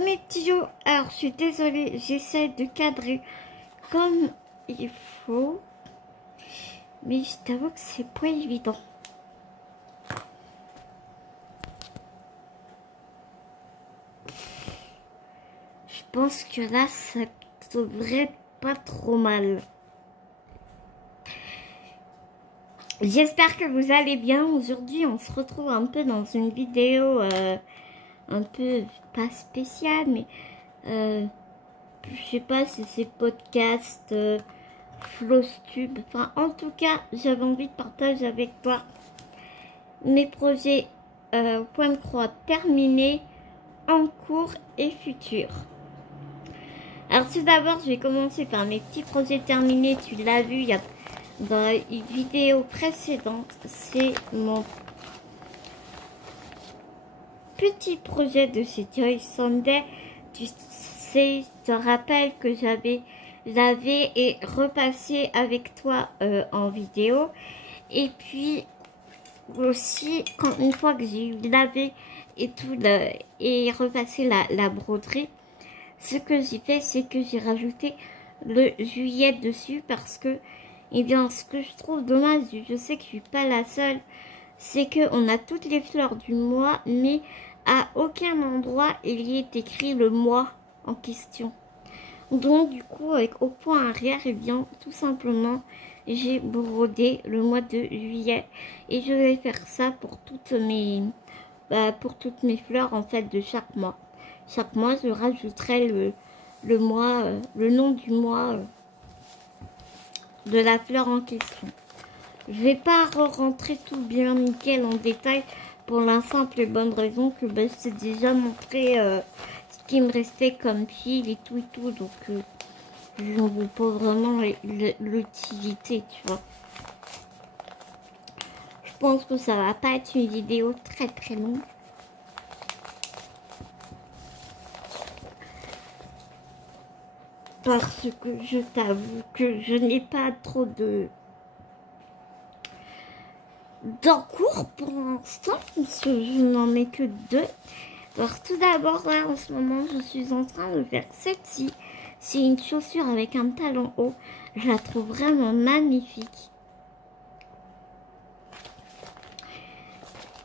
mes petits os, alors je suis désolée, j'essaie de cadrer comme il faut, mais je t'avoue que c'est pas évident. Je pense que là, ça devrait pas trop mal. J'espère que vous allez bien. Aujourd'hui, on se retrouve un peu dans une vidéo un peu pas spéciale, mais je sais pas si c'est podcast, Flowstube. Enfin, en tout cas, j'avais envie de partager avec toi mes projets point de croix terminés, en cours et futurs. Alors tout d'abord, je vais commencer par mes petits projets terminés. Tu l'as vu, il y a dans une vidéo précédente, c'est mon petit projet de chez Joy Sunday. Tu sais, je te rappelle que j'avais lavé et repassé avec toi en vidéo. Et puis aussi, une fois que j'ai lavé et tout et repassé la broderie, ce que j'ai fait, c'est que j'ai rajouté le juillet dessus parce que, eh bien, ce que je trouve dommage, je sais que je suis pas la seule, c'est que on a toutes les fleurs du mois, mais à aucun endroit il y est écrit le mois en question. Donc du coup, avec au point arrière, eh bien, tout simplement, j'ai brodé le mois de juillet et je vais faire ça pour toutes mes fleurs en fait de chaque mois. Chaque mois, je rajouterai le mois, le nom du mois de la fleur en question. Je vais pas rentrer tout bien nickel en détail pour la simple et bonne raison que je t'ai déjà montré ce qui me restait comme fil et tout, donc je ne vois pas vraiment l'utilité, tu vois. Je pense que ça va pas être une vidéo très longue. Parce que je t'avoue que je n'ai pas trop d'encours pour l'instant, parce que je n'en ai que 2. Alors tout d'abord, là en ce moment, je suis en train de faire celle-ci. C'est une chaussure avec un talon haut. Je la trouve vraiment magnifique.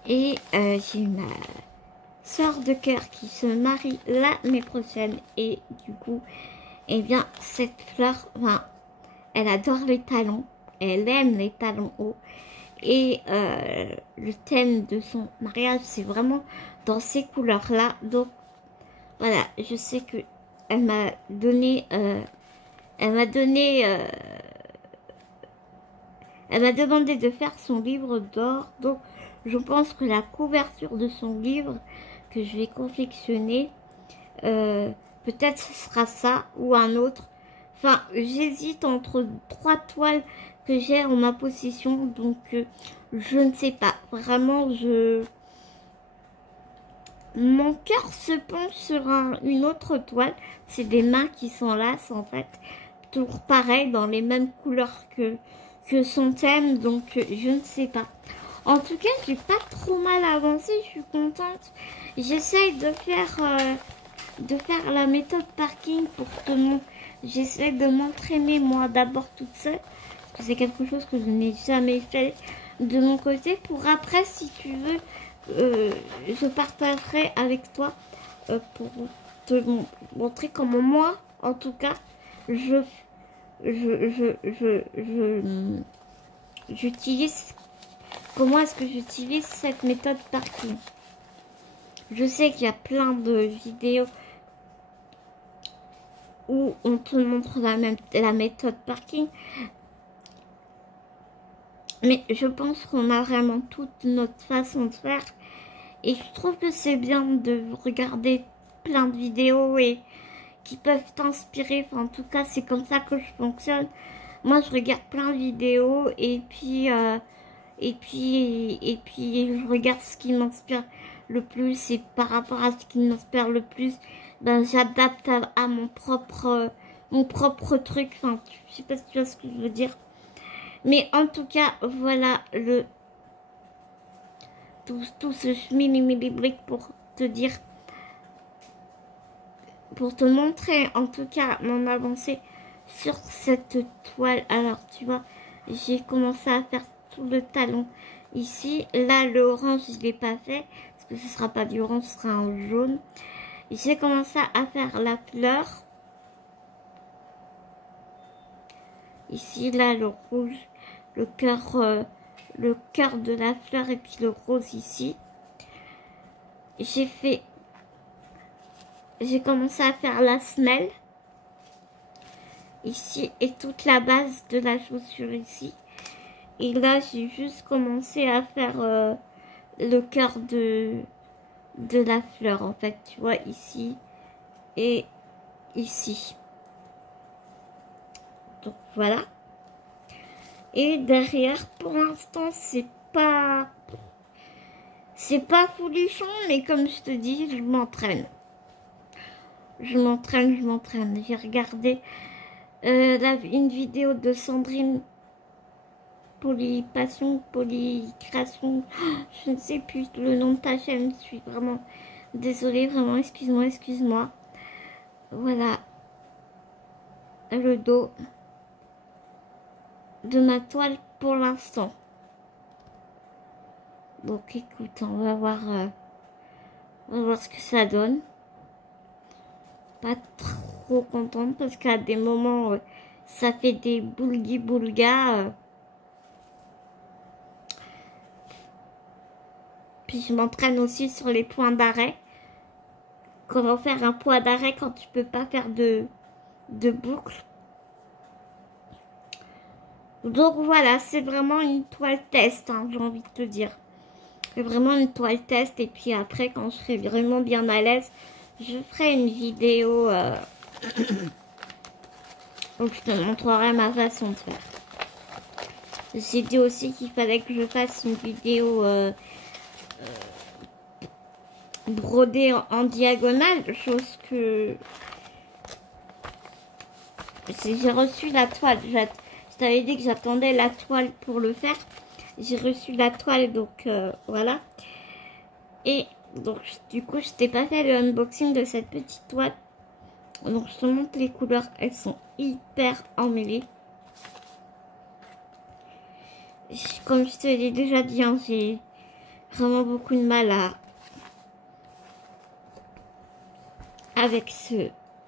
Et j'ai ma sœur de cœur qui se marie l'année prochaine. Et du coup, eh bien, cette fleur, enfin, elle adore les talons. Elle aime les talons hauts. Et le thème de son mariage, c'est vraiment dans ces couleurs-là. Donc, voilà, je sais que elle m'a donné, elle m'a demandé de faire son livre d'or. Donc, je pense que la couverture de son livre que je vais confectionner, peut-être ce sera ça ou un autre. Enfin, j'hésite entre 3 toiles que j'ai en ma possession, donc je ne sais pas. Vraiment, mon cœur se penche sur une autre toile. C'est des mains qui s'enlacent en fait. Toujours pareil, dans les mêmes couleurs que son thème, donc je ne sais pas. En tout cas, j'ai pas trop mal avancé, je suis contente. J'essaye de faire la méthode parking pour te montrer. J'essaie de m'entraîner moi d'abord toute seule, parce que c'est quelque chose que je n'ai jamais fait de mon côté. Pour après, si tu veux, je partagerai avec toi pour te montrer comment moi, en tout cas, j'utilise, comment est-ce que j'utilise cette méthode parking. Je sais qu'il y a plein de vidéos où on te montre la méthode parking, mais je pense qu'on a vraiment toute notre façon de faire, et je trouve que c'est bien de regarder plein de vidéos et qui peuvent t'inspirer. Enfin, en tout cas, c'est comme ça que je fonctionne. Moi, je regarde plein de vidéos et puis je regarde ce qui m'inspire le plus, et par rapport à ce qui m'inspire le plus, ben j'adapte à mon propre truc. Enfin, je sais pas si tu vois ce que je veux dire, mais en tout cas, voilà tout ce mini brique pour te dire pour te montrer en tout cas mon avancée sur cette toile. Alors tu vois, j'ai commencé à faire tout le talon ici. Là le orange je l'ai pas fait parce que ce sera pas du orange, ce sera un jaune. J'ai commencé à faire la fleur ici, là le rouge, le cœur de la fleur et puis le rose ici. J'ai commencé à faire la semelle ici et toute la base de la chaussure ici. Et là j'ai juste commencé à faire le cœur de la fleur en fait, tu vois, ici et ici. Donc voilà. Et derrière, pour l'instant, c'est pas folichon, mais comme je te dis, je m'entraîne. Je m'entraîne. J'ai regardé une vidéo de Sandrine Polycréation, je ne sais plus le nom de ta chaîne, je suis vraiment désolée, vraiment, excuse-moi. Voilà le dos de ma toile pour l'instant. Donc écoute, on va voir ce que ça donne. Pas trop contente parce qu'à des moments ça fait des boulga. Puis je m'entraîne aussi sur les points d'arrêt. Comment faire un point d'arrêt quand tu peux pas faire de boucle. Donc voilà, c'est vraiment une toile test, hein, j'ai envie de te dire. C'est vraiment une toile test. Et puis après, quand je serai vraiment bien à l'aise, je ferai une vidéo où je te montrerai ma façon de faire. J'ai dit aussi qu'il fallait que je fasse une vidéo brodée en diagonale, chose que j'ai reçu la toile. Je t'avais dit que j'attendais la toile pour le faire. J'ai reçu la toile, donc voilà. Et donc du coup, je t'ai pas fait le unboxing de cette petite toile. Donc je te montre les couleurs, elles sont hyper emmêlées. Comme je te l'ai déjà dit, hein, j'ai vraiment beaucoup de mal avec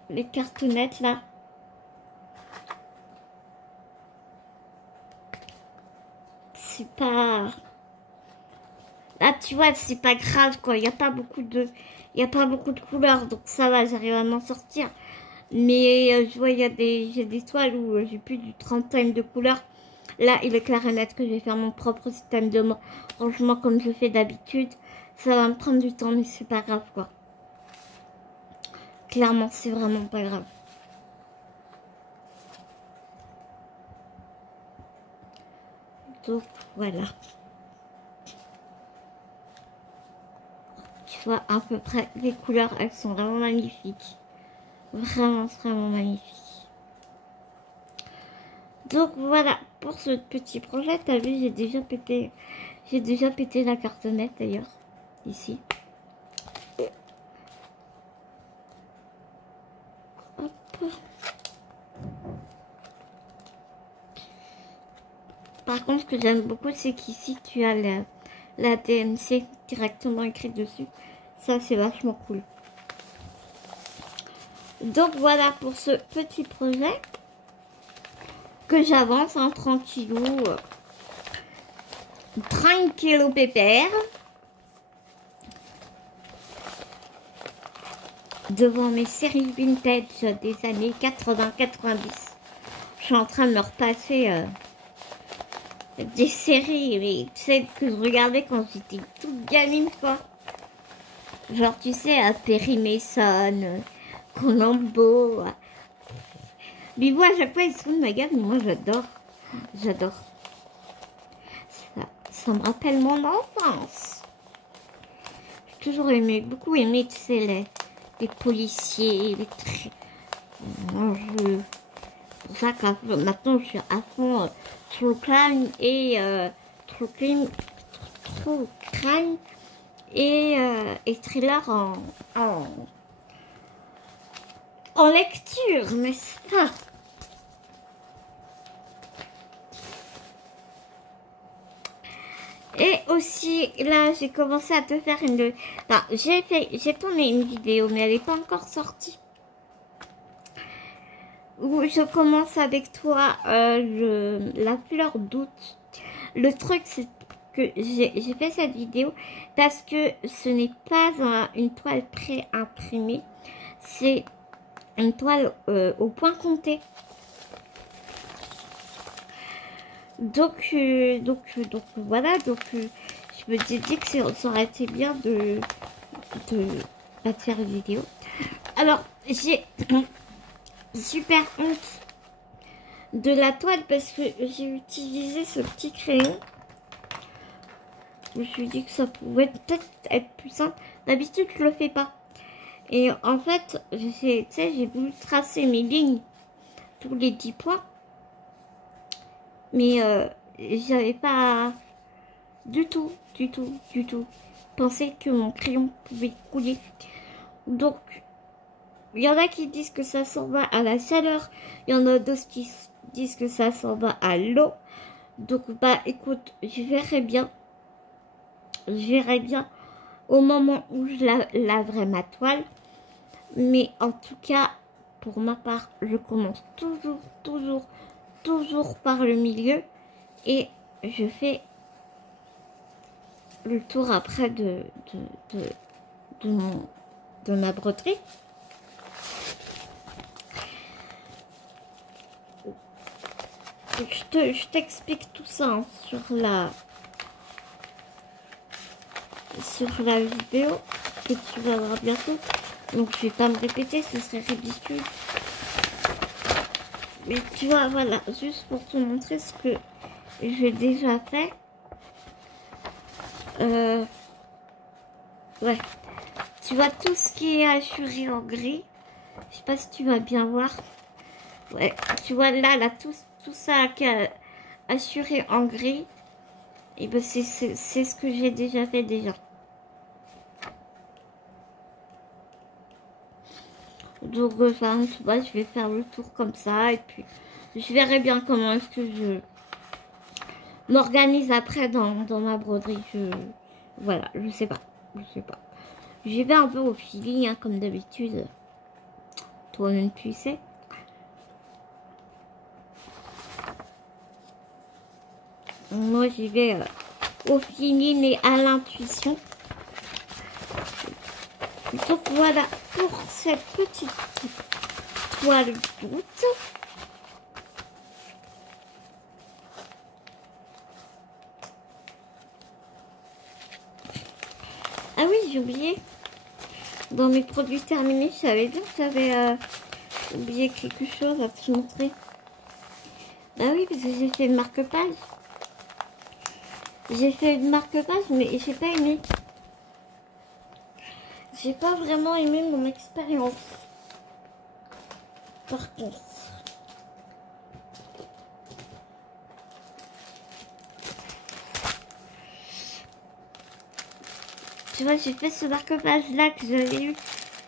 les cartonnettes là. C'est pas... Là tu vois, c'est pas grave quoi, il n'y a pas beaucoup de couleurs, donc ça va, j'arrive à m'en sortir. Mais je vois, j'ai des toiles où j'ai plus du 30 de couleurs. Là, il est clair et net que je vais faire mon propre système de rangement comme je fais d'habitude. Ça va me prendre du temps, mais c'est pas grave quoi. Clairement, c'est vraiment pas grave. Donc voilà. Tu vois à peu près les couleurs, elles sont vraiment magnifiques. Vraiment magnifiques. Donc voilà pour ce petit projet. T'as vu, j'ai déjà pété la cartonnette d'ailleurs ici. Hop. Par contre, ce que j'aime beaucoup, c'est qu'ici tu as la DMC directement écrite dessus. Ça, c'est vachement cool. Donc voilà pour ce petit projet que j'avance tranquillou. Tranquillou pépère. Devant mes séries vintage des années 80-90. Je suis en train de me repasser des séries, mais tu sais, que je regardais quand j'étais toute gamine, quoi. Genre, tu sais, à Perry Mason, Columbo. Mais moi, à chaque fois, ils se font de ma gueule, mais moi, j'adore. J'adore. Ça me rappelle mon enfance. J'ai toujours beaucoup aimé, tu sais, les policiers, les trucs. C'est pour ça que maintenant, je suis à fond true crime et true crime et thriller en lecture, n'est-ce pas? Et aussi, là, j'ai commencé à te faire une... Enfin, j'ai tourné une vidéo, mais elle n'est pas encore sortie. Où je commence avec toi la fleur d'août. Le truc, c'est que j'ai fait cette vidéo parce que ce n'est pas une toile pré-imprimée. C'est une toile au point compté. Donc voilà, je me suis dit que ça aurait été bien de faire une vidéo. Alors, j'ai super honte de la toile parce que j'ai utilisé ce petit crayon. Je me suis dit que ça pouvait peut-être être plus simple. D'habitude, je le fais pas. Et en fait, j'ai voulu tracer mes lignes pour les 10 points. Mais j'avais pas du tout pensé que mon crayon pouvait couler. Donc, il y en a qui disent que ça s'en va à la chaleur. Il y en a d'autres qui disent que ça s'en va à l'eau. Donc, bah, écoute, je verrai bien. Je verrai bien au moment où je laverai ma toile. Mais en tout cas, pour ma part, je commence toujours par le milieu. Et je fais le tour après de ma broderie. Je t'explique tout ça hein, sur la vidéo que tu vas voir bientôt. Donc je vais pas me répéter, ce serait ridicule. Mais tu vois, voilà, juste pour te montrer ce que j'ai déjà fait. Ouais. Tu vois tout ce qui est assuré en gris. Je sais pas si tu vas bien voir. Ouais. Tu vois là, tout ça qui est assuré en gris. Et ben c'est ce que j'ai déjà fait déjà. Donc enfin, tu vois, je vais faire le tour comme ça. Et puis, je verrai bien comment est-ce que je m'organise après dans ma broderie. Voilà, je sais pas. J'y vais un peu au feeling, hein, comme d'habitude. Toi-même, tu sais. Moi, j'y vais au feeling et à l'intuition. Donc, voilà pour cette petite toile d'août. Ah oui, j'ai oublié. Dans mes produits terminés, je savais bien que j'avais oublié quelque chose à te montrer. Ah oui, parce que j'ai fait une marque-page. J'ai fait une marque-page, mais j'ai pas aimé. J'ai pas vraiment aimé mon expérience. Par contre. Tu vois, j'ai fait ce marque-page là que j'avais eu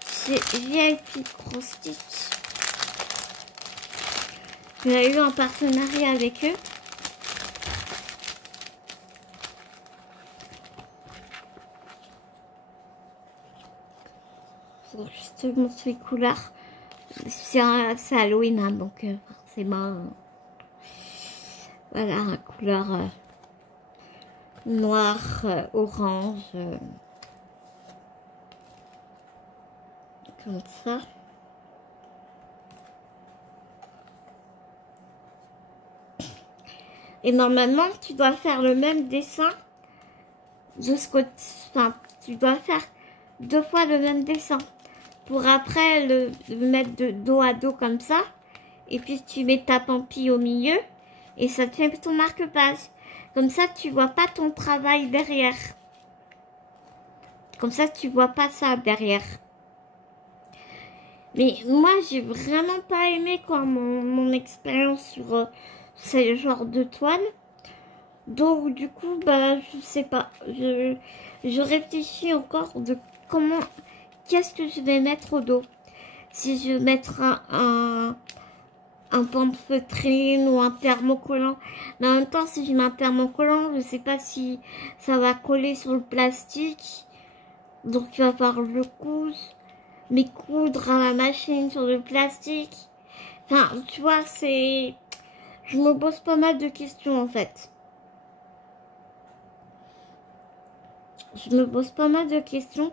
chez VIP Cross Stitch. J'ai eu un partenariat avec eux. Donc, je te montre les couleurs. C'est Halloween, hein, donc forcément, voilà, une couleur noire, orange, comme ça. Et normalement, tu dois faire le même dessin jusqu'au... Enfin, tu dois faire 2 fois le même dessin. Pour après le mettre de dos à dos comme ça. Et puis tu mets ta pampille au milieu. Et ça te fait ton marque-page. Comme ça, tu vois pas ton travail derrière. Comme ça, tu vois pas ça derrière. Mais moi, j'ai vraiment pas aimé quoi, mon expérience sur ce genre de toile. Donc, du coup, bah, je sais pas. Je réfléchis encore de comment... Qu'est-ce que je vais mettre au dos? si je vais mettre un pente-feutrine ou un thermocollant. Mais en même temps, si je mets un thermocollant, je sais pas si ça va coller sur le plastique. Donc il va falloir le coudre. Mais coudre à la machine sur le plastique. Enfin, tu vois, c'est... Je me pose pas mal de questions en fait. Je me pose pas mal de questions.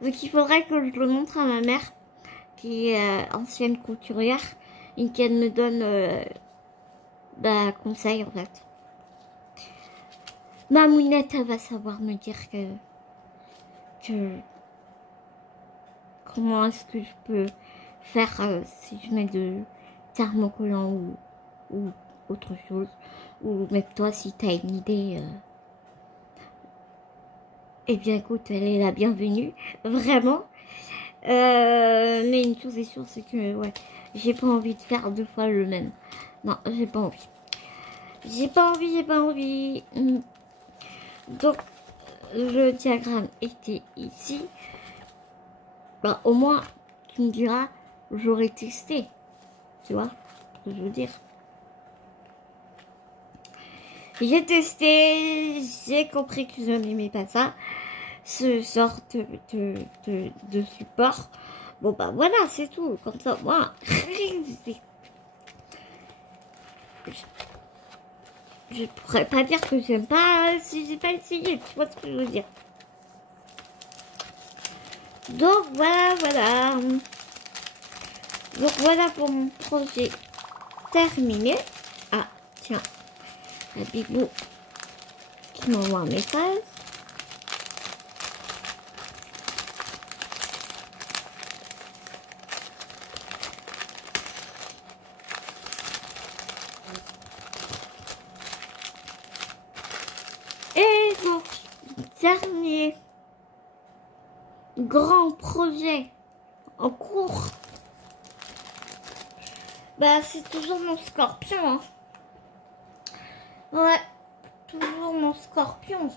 Donc il faudrait que je le montre à ma mère, qui est ancienne couturière, et qu'elle me donne conseil en fait. Ma mounette, elle va savoir me dire que comment est-ce que je peux faire si je mets de thermocollant ou autre chose. Ou même toi, si tu as une idée, eh bien écoute, elle est la bienvenue, vraiment. Mais une chose est sûre, c'est que ouais, j'ai pas envie de faire 2 fois le même. Non, j'ai pas envie. J'ai pas envie. Donc, le diagramme était ici. Bah, au moins, tu me diras, j'aurais testé. Tu vois ce que je veux dire? J'ai testé, j'ai compris que je n'aimais pas ça, ce genre de support. Bon bah voilà, c'est tout. Comme ça, moi, je pourrais pas dire que j'aime pas si j'ai pas essayé. Tu vois ce que je veux dire? Donc voilà. Donc voilà pour mon projet terminé. Ah tiens, la Bibou qui m'envoie un message. Et donc, dernier grand projet en cours, bah c'est toujours mon scorpion, hein. Ouais, toujours mon scorpion.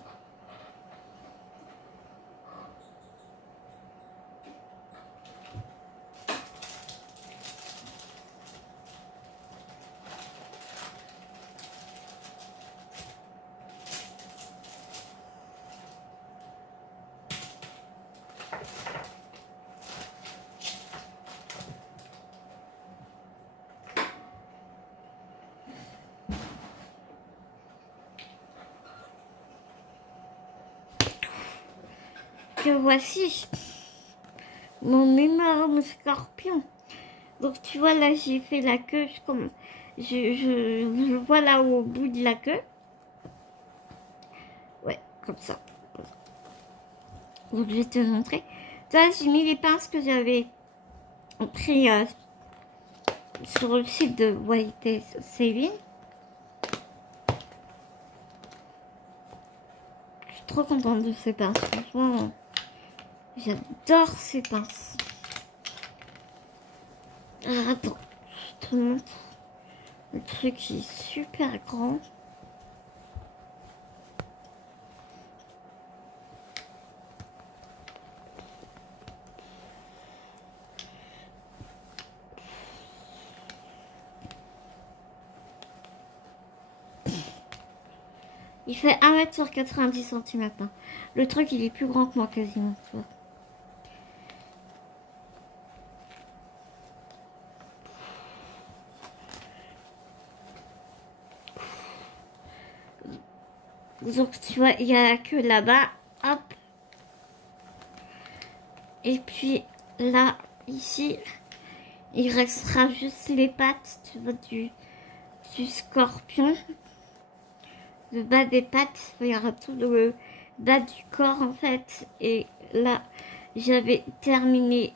Que voici mon énorme scorpion. Donc tu vois là, j'ai fait la queue, je vois là au bout de la queue. Ouais, comme ça. Donc je vais te montrer. Là, j'ai mis les pinces que j'avais pris sur le site de White Saving. Je suis trop contente de ces pinces. Franchement, j'adore ces pinces. Alors attends, je te montre. Le truc est super grand. Il fait 1 m sur 90 cm. Le truc, il est plus grand que moi quasiment. Tu vois. Donc tu vois, il n'y a que là-bas. Hop. Et puis là, ici, il restera juste les pattes, tu vois, du scorpion. Le bas des pattes, il y aura tout le bas du corps en fait. Et là, j'avais terminé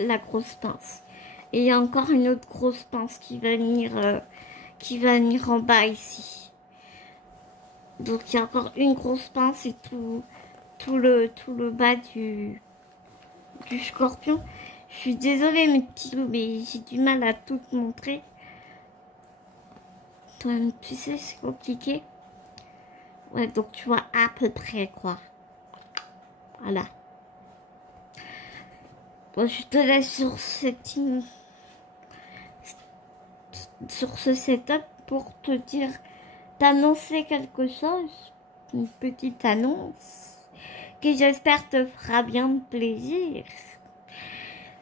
la grosse pince. Et il y a encore une autre grosse pince qui va venir en bas ici. Donc il y a encore une grosse pince et tout le bas du scorpion. Je suis désolée mes petits loups, mais j'ai du mal à tout te montrer. Toi-même, tu sais, c'est compliqué. Ouais, donc tu vois à peu près quoi. Voilà. Bon, je te laisse sur ce setup pour te dire, t'annoncer quelque chose, une petite annonce que j'espère te fera bien plaisir.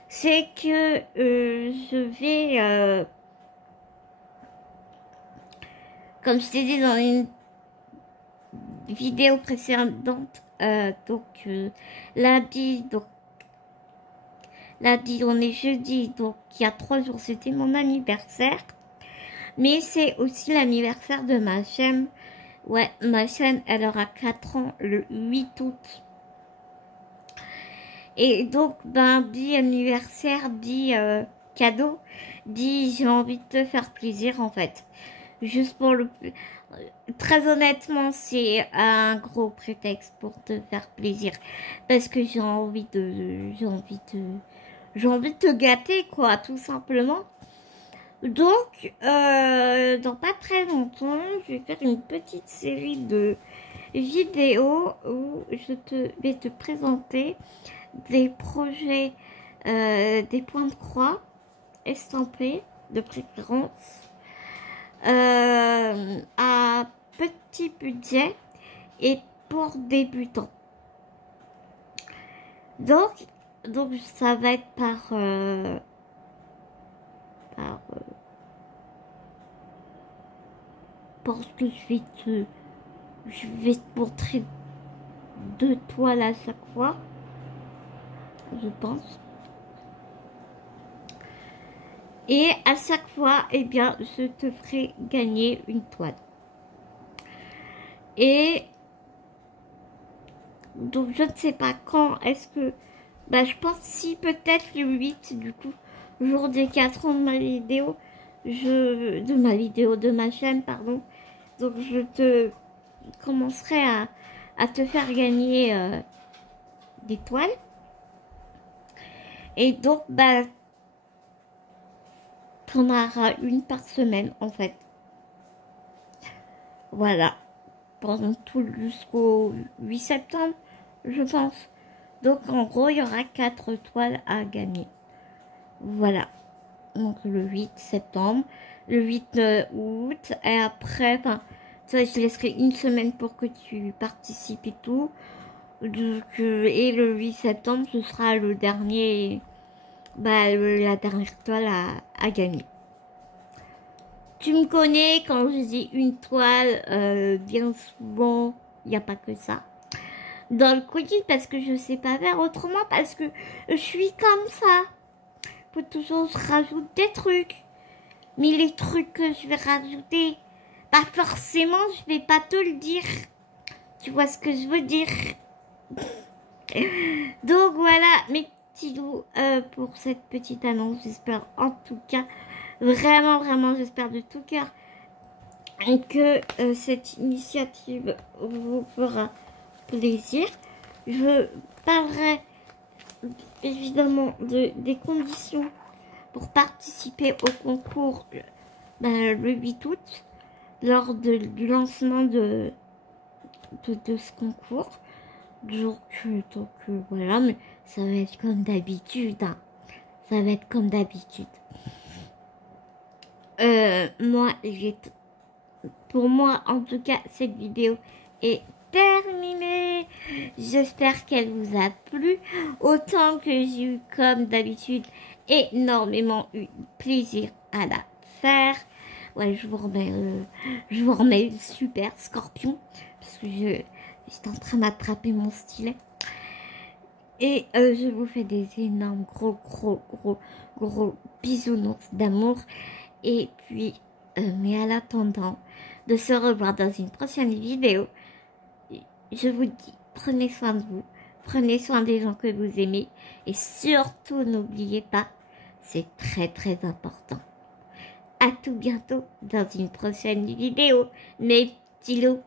C'est que je vais, comme je t'ai dit dans une vidéo précédente, lundi, on est jeudi, donc il y a 3 jours, c'était mon anniversaire. Mais c'est aussi l'anniversaire de ma chaîne. Ouais, ma chaîne, elle aura 4 ans le 8 août. Et donc, ben, dit anniversaire, dit cadeau, dit j'ai envie de te faire plaisir en fait. Juste pour le... Très honnêtement, c'est un gros prétexte pour te faire plaisir. Parce que j'ai envie de te gâter, quoi, tout simplement. Donc, dans pas très longtemps, je vais faire une petite série de vidéos où je vais te présenter des projets, des points de croix estampés de préférence à petit budget et pour débutants. Donc ça va être parce que je vais te montrer 2 toiles à chaque fois, je pense. Et à chaque fois, eh bien, je te ferai gagner une toile. Et donc, je ne sais pas quand est-ce que... Bah, je pense si peut-être le 8, du coup, jour des 4 ans de ma vidéo, de ma chaîne, pardon. Donc, je te commencerai à te faire gagner des toiles. Et donc, bah, t'en auras une par semaine, en fait. Voilà. Pendant tout jusqu'au 8 septembre, je pense. Donc, en gros, il y aura 4 toiles à gagner. Voilà. Donc, le 8 septembre, le 8 août, et après, enfin, ça, je laisserai une semaine pour que tu participes et tout. Donc, et le 8 septembre, ce sera le dernier, bah, la dernière toile à gagner. Tu me connais, quand je dis une toile, bien souvent, il n'y a pas que ça dans le colis, parce que je sais pas faire autrement, parce que je suis comme ça. Faut toujours rajouter des trucs. Mais les trucs que je vais rajouter, bah forcément, je vais pas te le dire. Tu vois ce que je veux dire? Donc voilà, mes petits loups, pour cette petite annonce. J'espère en tout cas, vraiment, j'espère de tout cœur que cette initiative vous fera plaisir. Je parlerai évidemment des conditions pour participer au concours le 8 août lors du lancement de ce concours. Donc voilà, mais ça va être comme d'habitude, hein. Ça va être comme d'habitude. Pour moi, en tout cas, cette vidéo est terminée. J'espère qu'elle vous a plu autant que j'ai eu, comme d'habitude, énormément eu plaisir à la faire. Ouais, je vous remets le super scorpion parce que j'étais en train d'attraper mon stylet. Et je vous fais des énormes gros bisounours d'amour. Et puis, mais en attendant de se revoir dans une prochaine vidéo, je vous dis, prenez soin de vous, prenez soin des gens que vous aimez, et surtout n'oubliez pas, c'est très important. À tout bientôt dans une prochaine vidéo, mes petits loups.